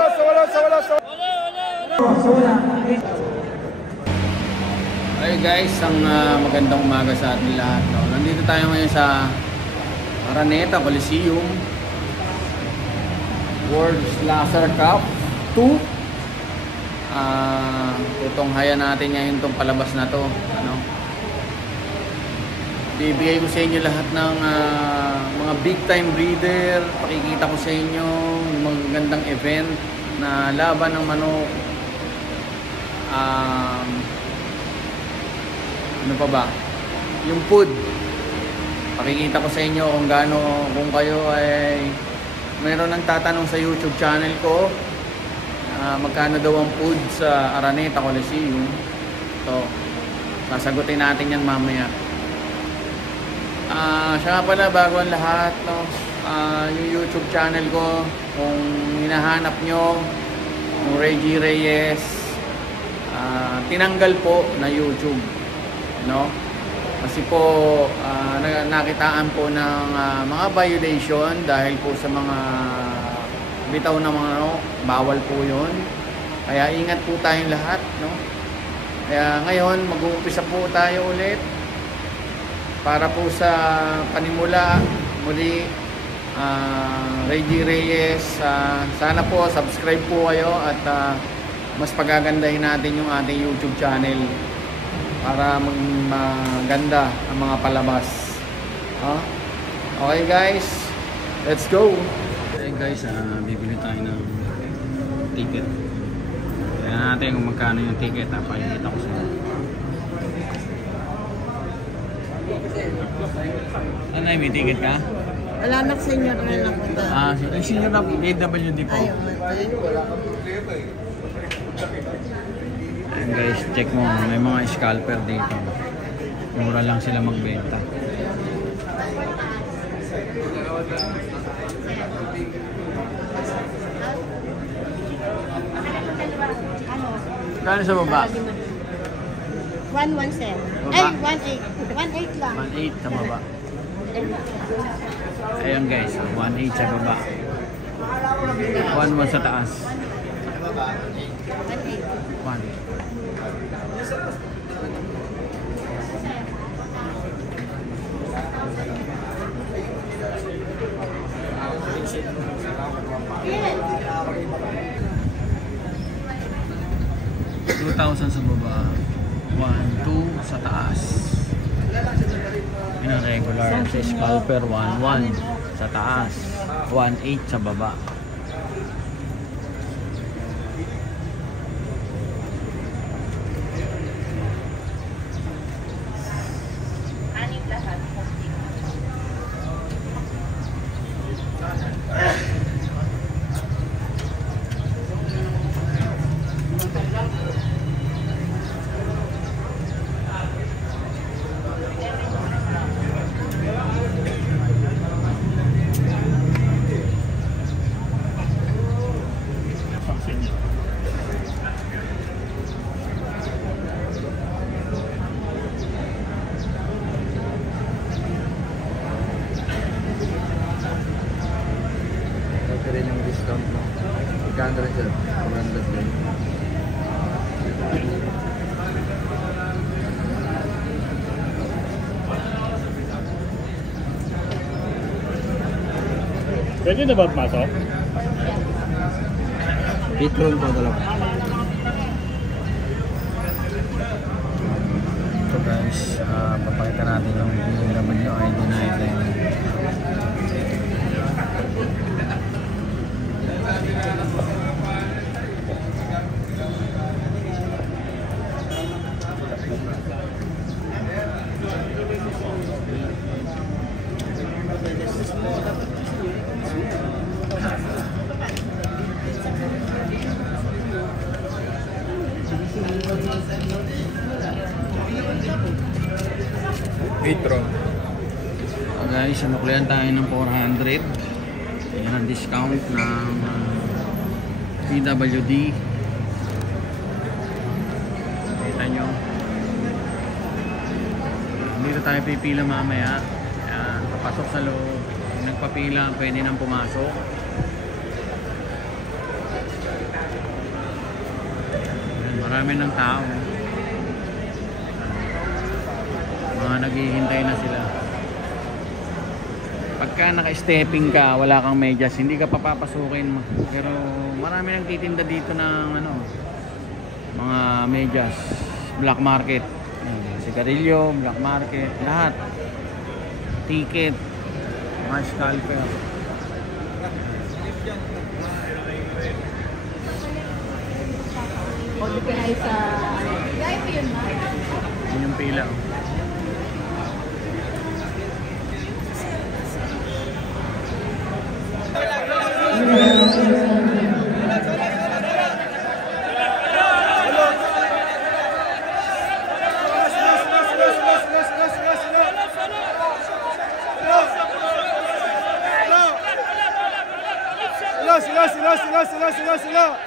Hey guys, ang magandang umaga sa ating lahat. No? Nandito tayo ngayon sa Araneta Coliseum World Laser Cup 2. Tutunghayan natin ngayon itong palabas na to. Ano? Bibigay ko sa inyo lahat ng mga big time breeder. Pakikita ko sa inyo yung magandang event na laban ng manok. Ano pa ba? Yung food. Pakikita ko sa inyo kung gaano, kung kayo ay mayroon nang tatanong sa YouTube channel ko, magkano daw ang food sa Araneta Coliseum. So, sasagutin natin yan mamaya. Siya nga pala, bago ang lahat, no? Yung YouTube channel ko, kung hinahanap nyo yung Reggie Reyes, tinanggal po na YouTube, no? Kasi po nakitaan po ng mga violation dahil po sa mga bitaw na mga bawal po yun. Kaya ingat po tayong lahat, no? Kaya ngayon mag-uumpisa po tayo ulit para po sa panimula muli. Reggie Reyes, sana po subscribe po kayo at mas pagagandahin natin yung ating YouTube channel para maganda ang mga palabas. Okay guys, let's go. Okay guys, bibili tayo ng ticket. Kaya natin kung magkano yung ticket. Pakikita ko sa inyo. Ano, may ticket ka? Wala na, senior na lang ito. Senior na AWD po. Ayan guys, check mo, may mga scalper dito. Mura lang sila magbenta. Kano sa baba? 117. Ay, 18. 18 lang. 1.8 sa baba. Ayan guys, 1.8 sa baba. 1.1 sa taas. 1.8. $2,000 sa baba, 1.2 sa taas. Yun ang regular. Sa scalper, 1.1 sa taas, 1.8 sa baba. Pwede na ba pasok? Pitron po dalawa. So guys, papakita natin yung BWID natin. Vitro. So guys, sinuklihan tayo ng 400. Yan ang discount ng PWD. Kita nyo. Dito tayo pipila mamaya. Yan, papasok sa loob. Kung nagpapila, pwede nang pumasok. Marami ng tao. Mga naghihintay na sila. Pagka naka-stepping ka, wala kang medyas, hindi ka papapasukin. Pero marami nang titinda dito ng ano, mga medyas, black market. Sigarilyo, black market, lahat. Ticket, mga scalper. Yun yung pila. Sila.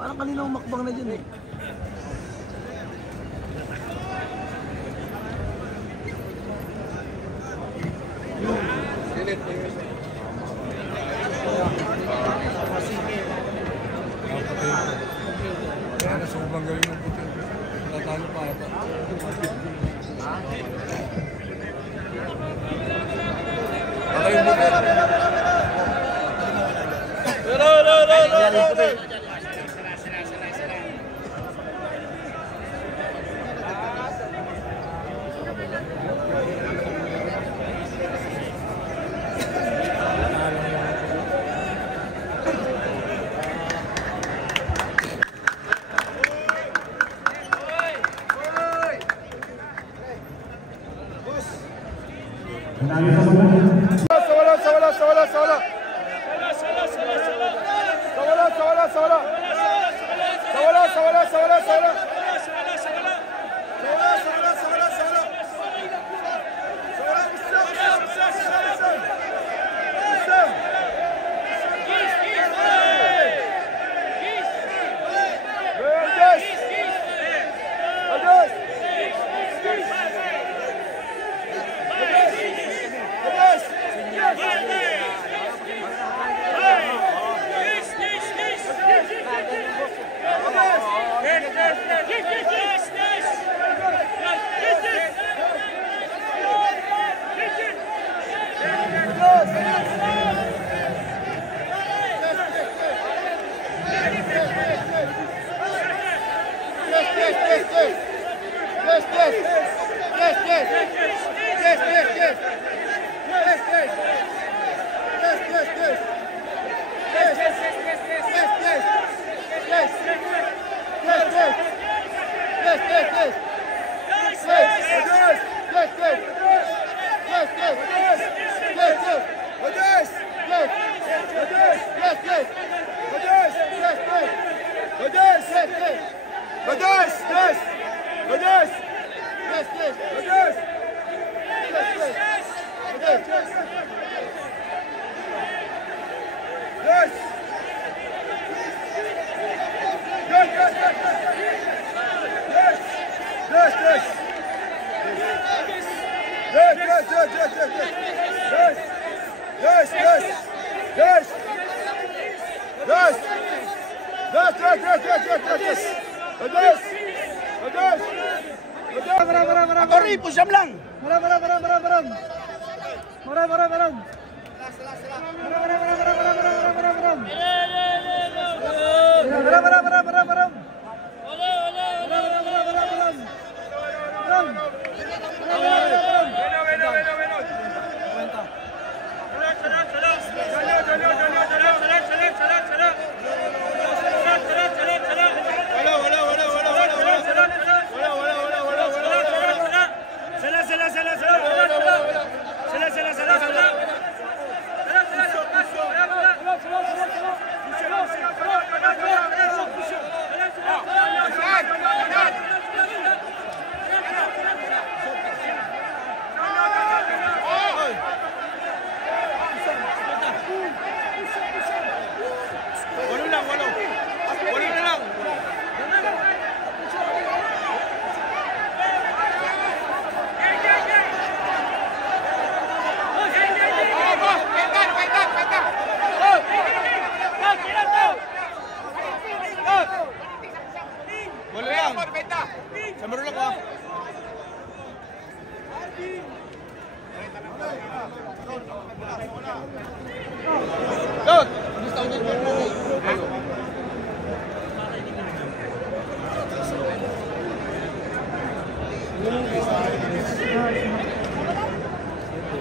Parang kanina umakbang na dyan eh. Sana sobrang galing ng puti. Natalo pa ata. Okay, buti.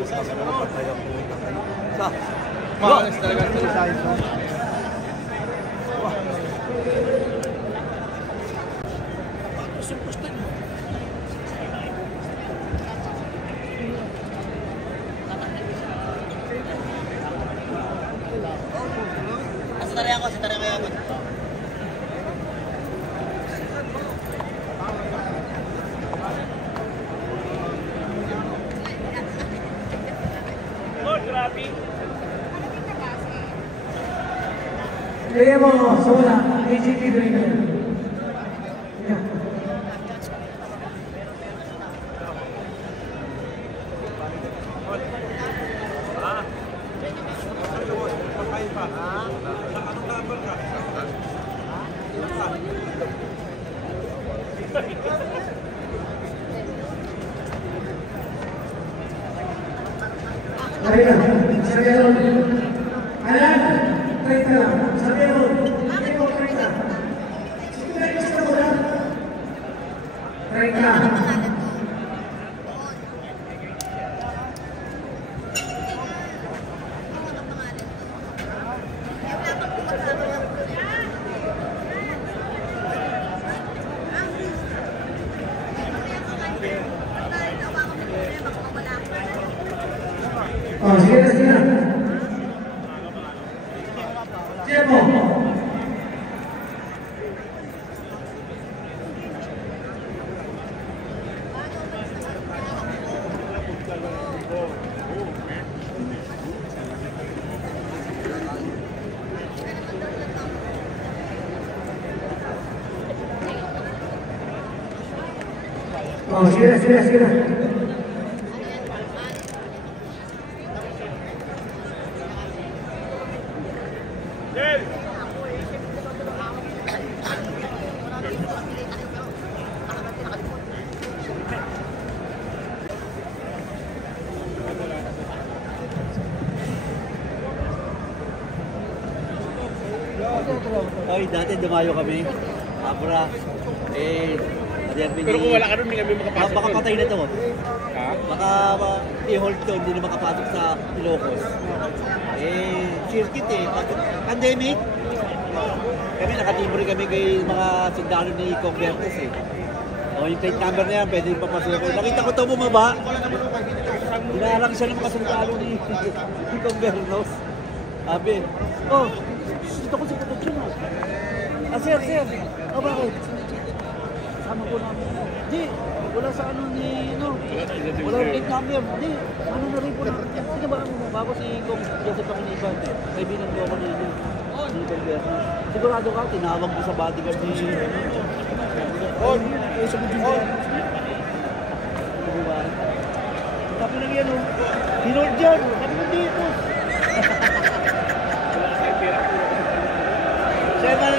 Sabi ko, patay ang puta. Sa? Maalas talaga ito sa ito. Tenemos sola AGT Driver. Oh, sige na, sige na. Tiempo. Oh, sige na, sige na, sige na. Oy, dati dumayo kami. Abra. Pero kung wala ka nun, hindi kami makapasok. Baka patay na to. Ha? Baka i-hold to, hindi na makapasok sa Ilocos. Circuit pandemic. Kami nakatiburi kami kay mga sundalo ni Convertes O yung plate number na yan, pwede yung papasok. Nakita ko ito bumaba. Inaarang siya ng mga sundalo ni Convertes. Sabi, oh, dito ko si Pututsyon mo. Sir. Bakit? Sama ko namin. Di, wala sa ano ni, wala plate number. Di, ano na rin po namin. Sino ba ano mo? Bago si Joseph Panginiban. Kaibigan ko ako ni Convertes. Sigurado ka, tinawag mo sa bodyguard ni On! Sabi lang yan, Hinold dyan! Sabi mo dito! Siyempre,